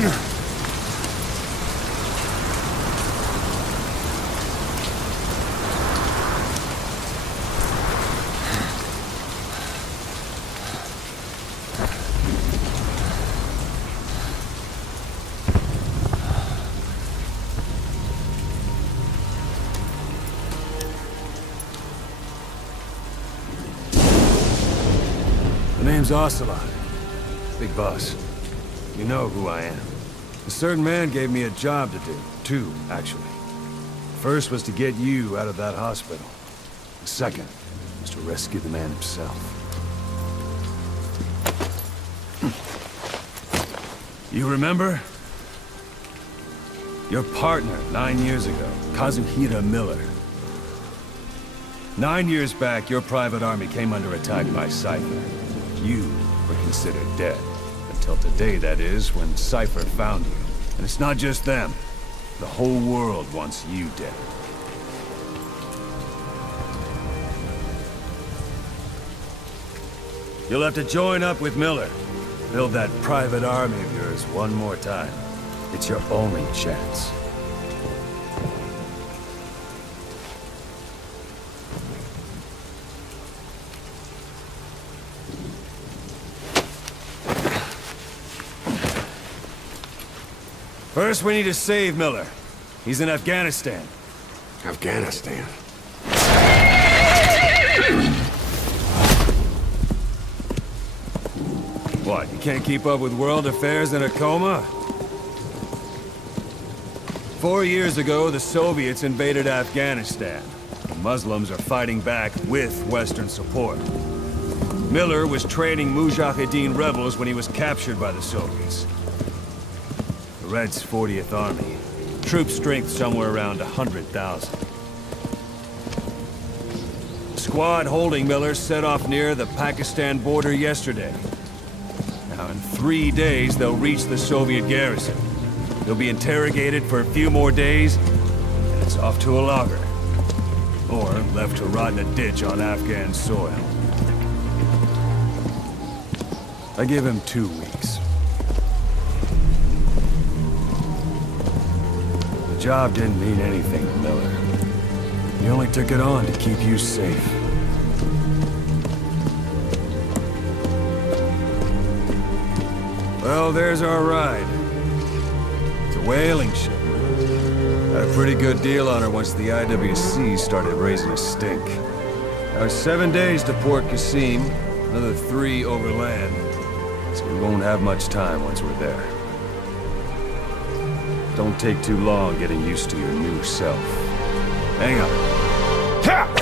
The name's Ocelot. Big boss. You know who I am. A certain man gave me a job to do. Two, actually. First was to get you out of that hospital. The second was to rescue the man himself. You remember? Your partner 9 years ago, Kazuhira Miller. 9 years back, your private army came under attack by Cypher. You were considered dead. Until today, that is, when Cypher found you. And it's not just them. The whole world wants you dead. You'll have to join up with Miller. Build that private army of yours one more time. It's your only chance. First, we need to save Miller. He's in Afghanistan. Afghanistan? What, you can't keep up with world affairs in a coma? 4 years ago, the Soviets invaded Afghanistan. The Muslims are fighting back with Western support. Miller was training Mujahideen rebels when he was captured by the Soviets. The Reds' 40th Army. Troop strength somewhere around 100,000. The squad holding Miller set off near the Pakistan border yesterday. Now, in 3 days, they'll reach the Soviet garrison. They'll be interrogated for a few more days, and it's off to a lager. Or left to rot in a ditch on Afghan soil. I give him 2 weeks. The job didn't mean anything to Miller. He only took it on to keep you safe. Well, there's our ride. It's a whaling ship. Had a pretty good deal on her once the IWC started raising a stink. Now it's 7 days to Port Qasim, another 3 overland. So we won't have much time once we're there. Don't take too long getting used to your new self. Hang on. Ha!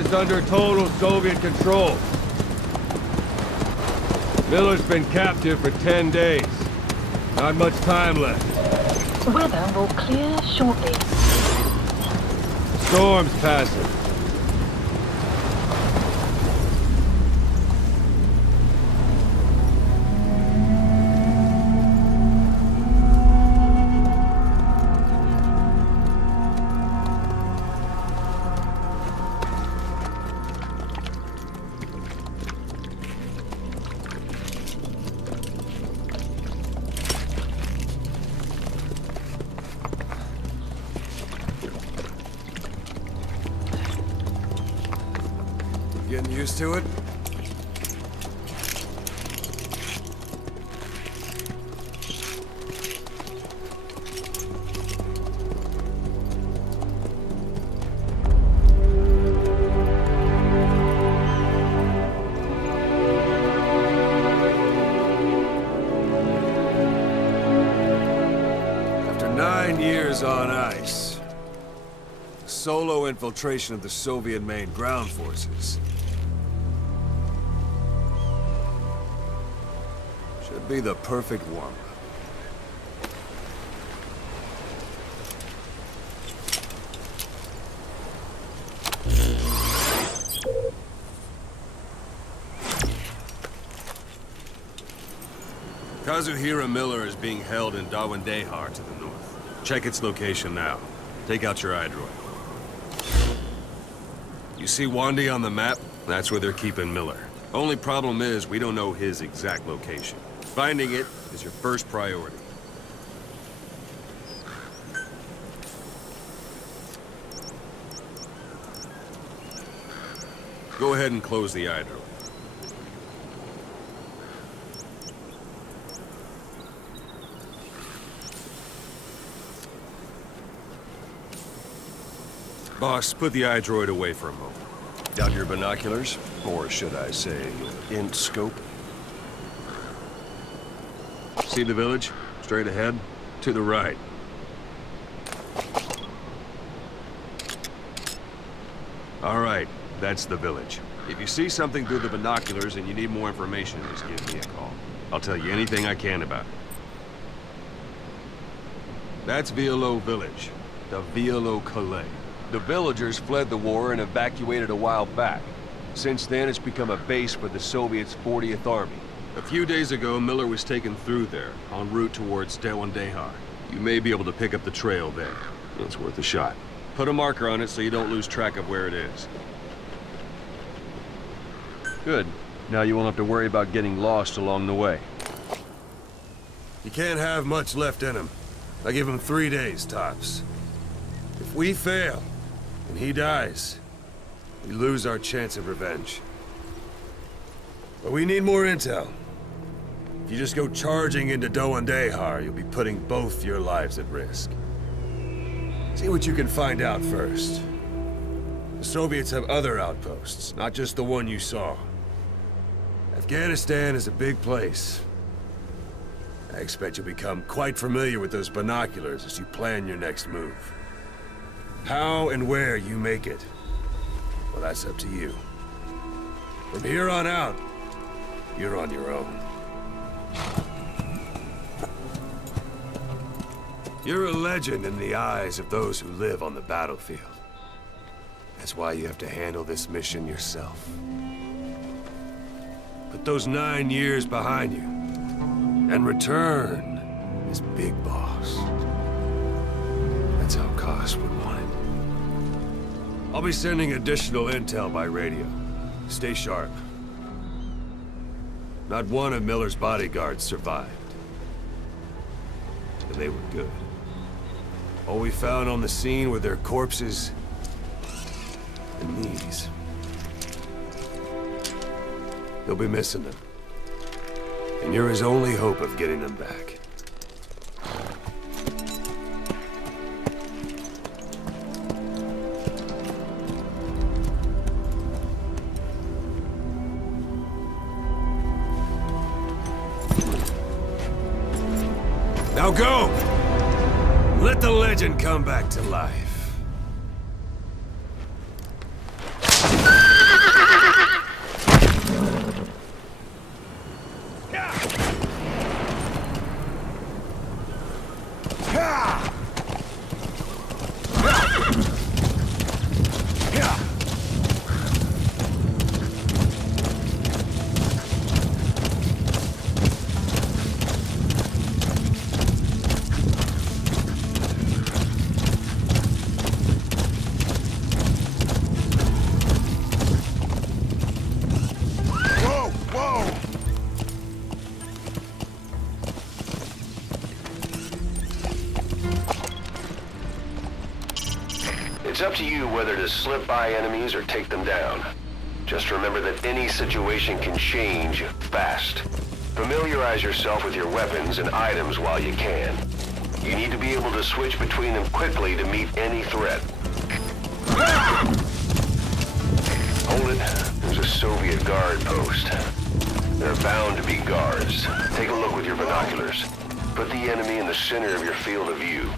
is under total Soviet control. Miller's been captive for 10 days. Not much time left. Weather will clear shortly. Storm's passing. Getting used to it? After 9 years on ice, solo infiltration of the Soviet main ground forces should be the perfect warm-up. Kazuhira Miller is being held in Dawandehar to the north. Check its location now. Take out your iDroid. You see Wandi on the map? That's where they're keeping Miller. Only problem is, we don't know his exact location. Finding it is your first priority. Go ahead and close the iDroid. Boss, put the iDroid away for a moment. Got your binoculars? Or should I say, int scope? See the village? Straight ahead? To the right. All right, that's the village. If you see something through the binoculars and you need more information, just give me a call. I'll tell you anything I can about it. That's Violo Village. The Violo Calais. The villagers fled the war and evacuated a while back. Since then, it's become a base for the Soviets' 40th Army. A few days ago, Miller was taken through there, en route towards Dawandehar. You may be able to pick up the trail there. It's worth a shot. Put a marker on it so you don't lose track of where it is. Good. Now you won't have to worry about getting lost along the way. You can't have much left in him. I give him 3 days, tops. If we fail, and he dies, we lose our chance of revenge. But we need more intel. If you just go charging into Dawandehar, you'll be putting both your lives at risk. See what you can find out first. The Soviets have other outposts, not just the one you saw. Afghanistan is a big place. I expect you'll become quite familiar with those binoculars as you plan your next move. How and where you make it, well, that's up to you. From here on out, you're on your own. You're a legend in the eyes of those who live on the battlefield. That's why you have to handle this mission yourself. Put those 9 years behind you, and return as Big Boss. That's how Koss would want it. I'll be sending additional intel by radio. Stay sharp. Not one of Miller's bodyguards survived. And they were good. All we found on the scene were their corpses and knees. He'll be missing them. And you're his only hope of getting them back. Now go! Let the legend come back to life. It's up to you whether to slip by enemies or take them down. Just remember that any situation can change fast. Familiarize yourself with your weapons and items while you can. You need to be able to switch between them quickly to meet any threat. Hold it. There's a Soviet guard post. There are bound to be guards. Take a look with your binoculars. Put the enemy in the center of your field of view.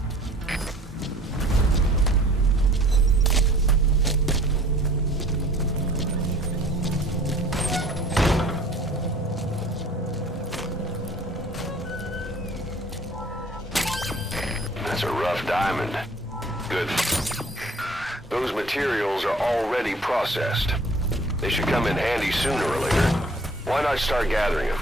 That's a rough diamond. Good. Those materials are already processed. They should come in handy sooner or later. Why not start gathering them?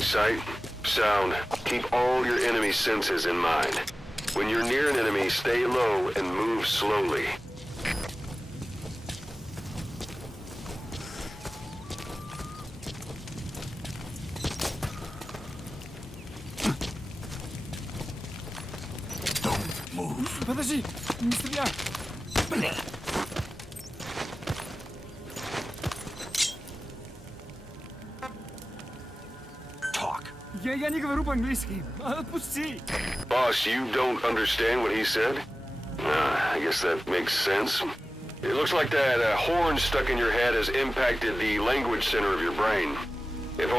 Sight, sound, keep all your enemy senses in mind. When you're near an enemy, stay low and move slowly. Don't move. Подожди, не стреляй. Бля. Я не говорю по-английски. Отпусти. Boss, you don't understand what he said? I guess that makes sense. It looks like that horn stuck in your head has impacted the language center of your brain. If only